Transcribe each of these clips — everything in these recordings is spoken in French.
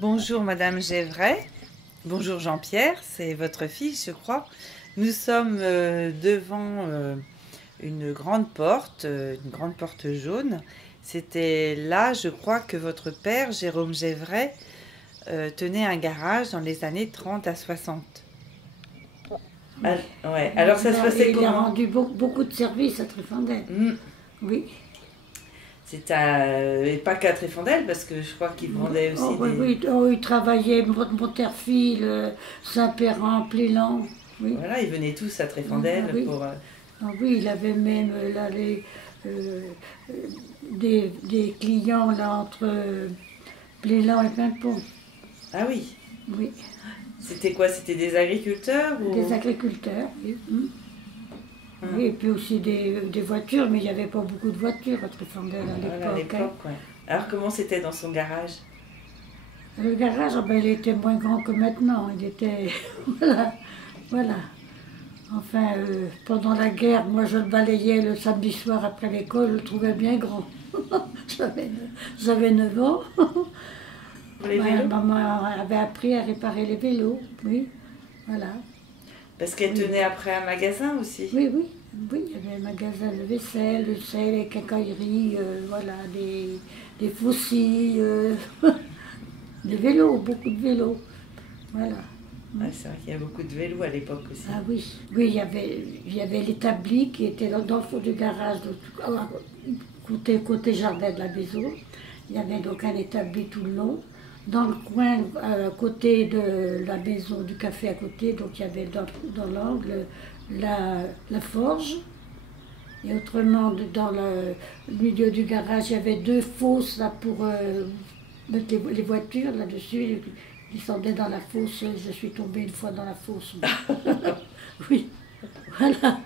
Bonjour Madame Gévray, bonjour Jean-Pierre, c'est votre fils je crois. Nous sommes devant une grande porte jaune. C'était là, je crois, que votre père, Jérôme Gévray, tenait un garage dans les années 30 à 60. Oui. Ouais. Alors ça se passait comment? Il a rendu beaucoup de services à Tréfandel. Oui. C'était pas qu'à Tréfandel, parce que je crois qu'il vendait aussi des... Oui, il travaillait Monterfil, Saint-Péran, Plélan. Oui. Voilà, ils venaient tous à Tréfandel pour... oui, il avait même là, des clients là, entre Plélan et Pimpon. Ah oui. Oui. C'était quoi? C'était des agriculteurs ou... Des agriculteurs, oui. Oui, et puis aussi des voitures, mais il n'y avait pas beaucoup de voitures à Tréfandel à l'époque. Ouais. Alors comment c'était dans son garage? Le garage, il était moins grand que maintenant. Il était... voilà. Enfin, pendant la guerre, moi je le balayais le samedi soir après l'école, je le trouvais bien grand. J'avais 9 ans. Pour les vélos? Maman avait appris à réparer les vélos, oui. Voilà. Parce qu'elle tenait après un magasin aussi? Oui, il y avait un magasin de vaisselle, de sel, des quincailleries, voilà, des faucilles, des vélos, beaucoup de vélos. Voilà. Ouais, c'est vrai qu'il y a beaucoup de vélos à l'époque aussi. Ah oui, il y avait l'établi qui était dans le fond du garage, côté jardin de la maison. Il y avait donc un établi tout le long. Dans le coin, à côté de la maison, du café à côté, donc il y avait dans l'angle la forge. Et autrement, dans le milieu du garage, il y avait 2 fosses là, pour mettre les voitures là-dessus. Ils descendaient dans la fosse. Je suis tombée une fois dans la fosse. Oui, voilà.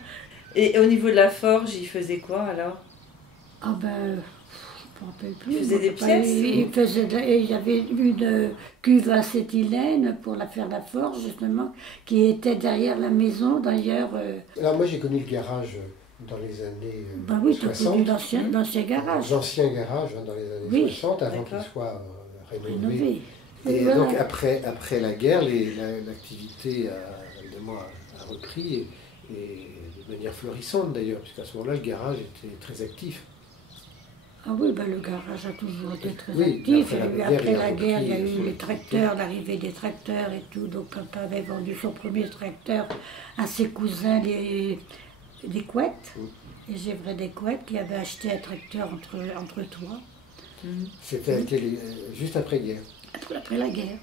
Et au niveau de la forge, il faisait quoi alors? Ah ben, je ne me rappelle plus. Il faisait des pièces? Il y avait une cuve à acétylène pour faire la forge, justement, qui était derrière la maison, d'ailleurs. Alors moi j'ai connu le garage dans les années oui, 60. L'ancien garage. L'ancien garage dans les années 60, avant qu'il soit rénové. Et voilà. donc après la guerre, l'activité évidemment a repris et de manière florissante d'ailleurs, puisqu'à ce moment-là le garage était très actif. Ah oui, le garage a toujours été très actif. Après la guerre, il y a eu les tracteurs, l'arrivée des tracteurs et tout. Donc papa avait vendu son premier tracteur à ses cousins, des Couettes, les Gévray des Couettes, qui avaient acheté un tracteur entre toi. C'était juste après-guerre. Après la guerre.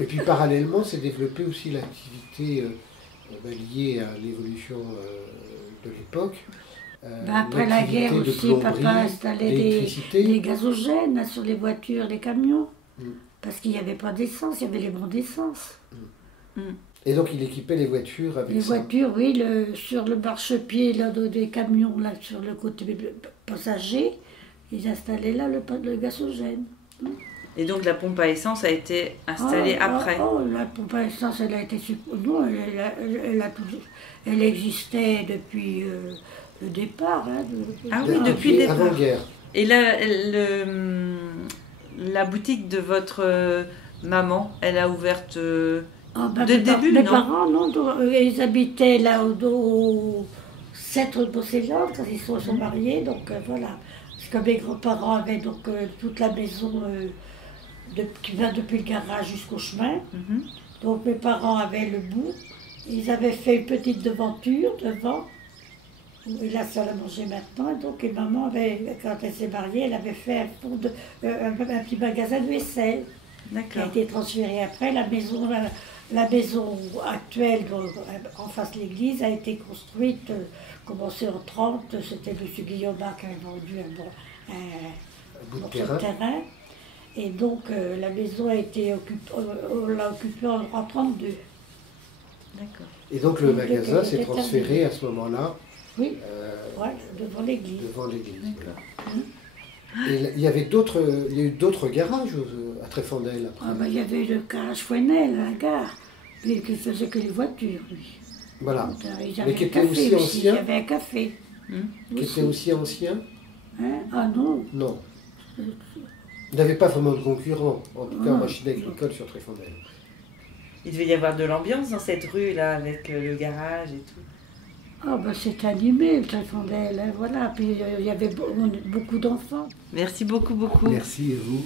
Et puis parallèlement, s'est développée aussi l'activité liée à l'évolution de l'époque. Après la guerre aussi, papa installait des gazogènes sur les voitures, les camions. Parce qu'il n'y avait pas d'essence, il y avait les bons d'essence. Et donc il équipait les voitures avec les voitures, oui, sur le marchepied des camions, là, sur le côté passager, ils installaient là le gazogène. Et donc la pompe à essence a été installée après? La pompe à essence, elle a été... Non, elle existait depuis le départ. Ah oui, depuis le départ. Avant-guerre. Et la boutique de votre maman, elle a ouverte dès le début, non? Mes parents, non, ils habitaient là au 7 rue de Beaucélande quand ils sont mariés, donc voilà. Parce que mes grands-parents avaient donc toute la maison qui va depuis le garage jusqu'au chemin. Donc mes parents avaient le bout. Ils avaient fait une petite devanture devant. Et la salle à manger maintenant. Donc et maman, quand elle s'est mariée, elle avait fait un petit magasin de vaisselle. Qui a été transféré après. La maison actuelle, en face de l'église, a été construite, commencée en 30. C'était M. Guillaume qui avait vendu un bout de terrain. Et donc la maison a été occupée en 32. D'accord. Et donc le magasin s'est transféré à ce moment-là. Oui, devant l'église. Devant l'église. Et il y avait eu d'autres garages à Tréfandel après. Il y avait le garage Fouenel, la gare, qui faisait que les voitures, lui. Voilà. Mais qui était aussi ancien. Il y avait un café. Qui était aussi ancien? Ah non. Non. Il n'avait pas vraiment de concurrent, en tout cas en Ah. machine agricole sur Tréfondel. Il devait y avoir de l'ambiance dans cette rue-là, avec le garage et tout. Ah ben c'est animé, le Tréfondel, hein, voilà. Puis il y avait beaucoup d'enfants. Merci beaucoup, beaucoup. Merci à vous.